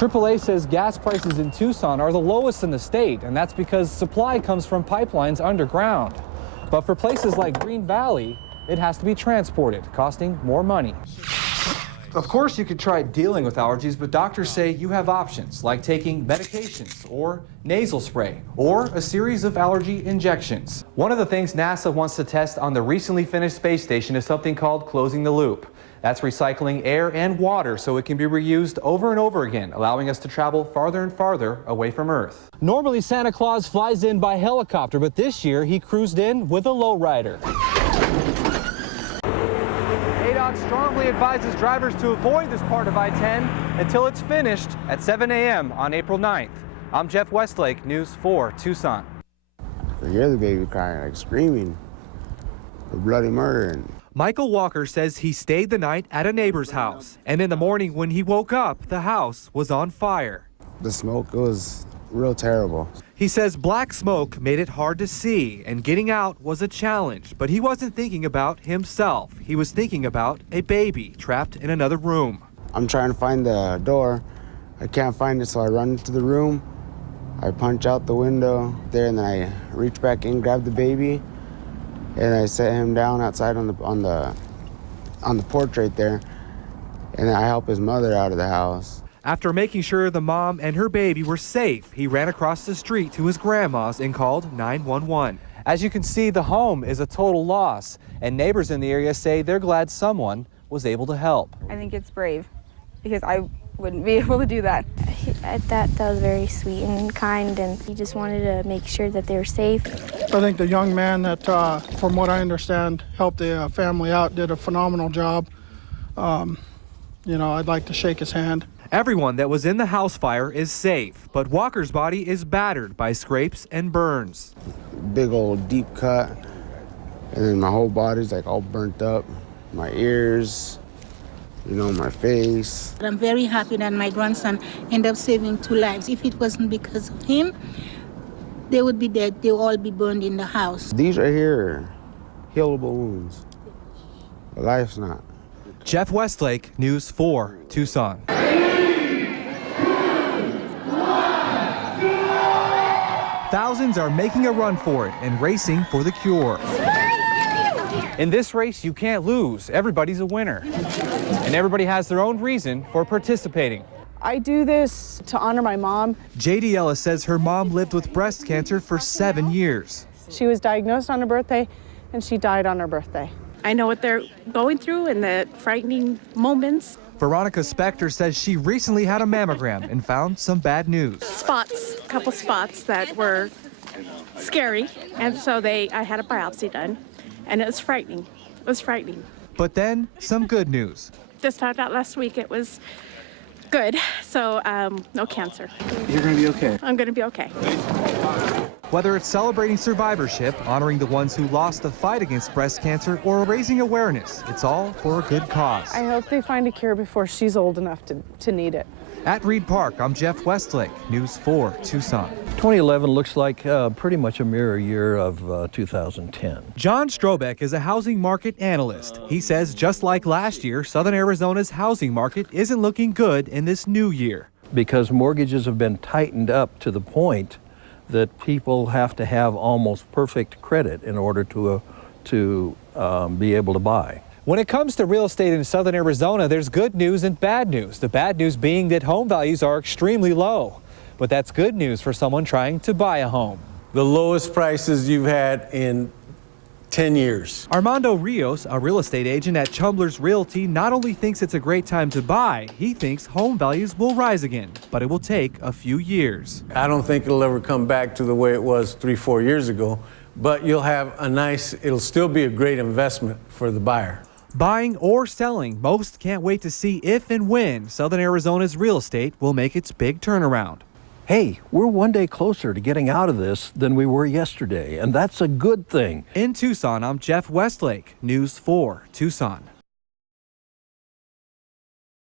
AAA says gas prices in Tucson are the lowest in the state, and that's because supply comes from pipelines underground. But for places like Green Valley, it has to be transported, costing more money. Of course, you could try dealing with allergies, but doctors say you have options like taking medications or nasal spray or a series of allergy injections. One of the things NASA wants to test on the recently finished space station is something called closing the loop. That's recycling air and water so it can be reused over and over again, allowing us to travel farther and farther away from Earth. Normally, Santa Claus flies in by helicopter, but this year he cruised in with a lowrider. ADOT strongly advises drivers to avoid this part of I-10 until it's finished at 7 a.m. on April 9th. I'm Jeff Westlake, News 4 Tucson. I hear the baby crying, like screaming, for bloody murder. Michael Walker says he stayed the night at a neighbor's house, and in the morning when he woke up, the house was on fire. The smoke, it was real terrible. He says black smoke made it hard to see, and getting out was a challenge, but he wasn't thinking about himself. He was thinking about a baby trapped in another room. I'm trying to find the door. I can't find it, so I run into the room. I punch out the window there, and then I reach back in, grab the baby, and I set him down outside on the porch right there, and then I help his mother out of the house. After making sure the mom and her baby were safe, he ran across the street to his grandma's and called 911. As you can see, the home is a total loss, and neighbors in the area say they're glad someone was able to help. I think it's brave, because I wouldn't be able to do that. I thought that was very sweet and kind, and he just wanted to make sure that they were safe. I think the young man that, from what I understand, helped the family out, did a phenomenal job. You know, I'd like to shake his hand. Everyone that was in the house fire is safe, but Walker's body is battered by scrapes and burns. Big old deep cut, and then my whole body's like all burnt up. My ears, you know, my face. I'm very happy that my grandson ended up saving 2 lives. If it wasn't because of him, they would be dead. They'll all be burned in the house. These right here are healable wounds. But life's not. Jeff Westlake, News 4 Tucson. Thousands are making a run for it and racing for the cure. In this race, you can't lose. Everybody's a winner. And everybody has their own reason for participating. I do this to honor my mom. JD Ellis says her mom lived with breast cancer for 7 years. She was diagnosed on her birthday, and she died on her birthday. I know what they're going through and the frightening moments. Veronica Spector says she recently had a mammogram and found some bad news. Spots, a couple spots that were scary, and so I had a biopsy done, and it was frightening. It was frightening. But then some good news. Just found out last week it was good, so no cancer. You're going to be okay. I'm going to be okay. Whether it's celebrating survivorship, honoring the ones who lost the fight against breast cancer, or raising awareness, it's all for a good cause. I hope they find a cure before she's old enough to need it. At Reed Park, I'm Jeff Westlake, News 4 Tucson. 2011 looks like pretty much a mirror year of 2010. John Strobeck is a housing market analyst. He says just like last year, Southern Arizona's housing market isn't looking good in this new year. Because mortgages have been tightened up to the point that people have to have almost perfect credit in order to be able to buy. When it comes to real estate in Southern Arizona, there's good news and bad news. The bad news being that home values are extremely low. But that's good news for someone trying to buy a home. The lowest prices you've had in 10 years. Armando Rios, a real estate agent at Chumblers Realty, not only thinks it's a great time to buy, he thinks home values will rise again, but it will take a few years. I don't think it'll ever come back to the way it was 3-4 years ago, but you'll have it'll still be a great investment for the buyer. Buying or selling, most can't wait to see if and when Southern Arizona's real estate will make its big turnaround. Hey, we're one day closer to getting out of this than we were yesterday, and that's a good thing. In Tucson, I'm Jeff Westlake, News 4 Tucson.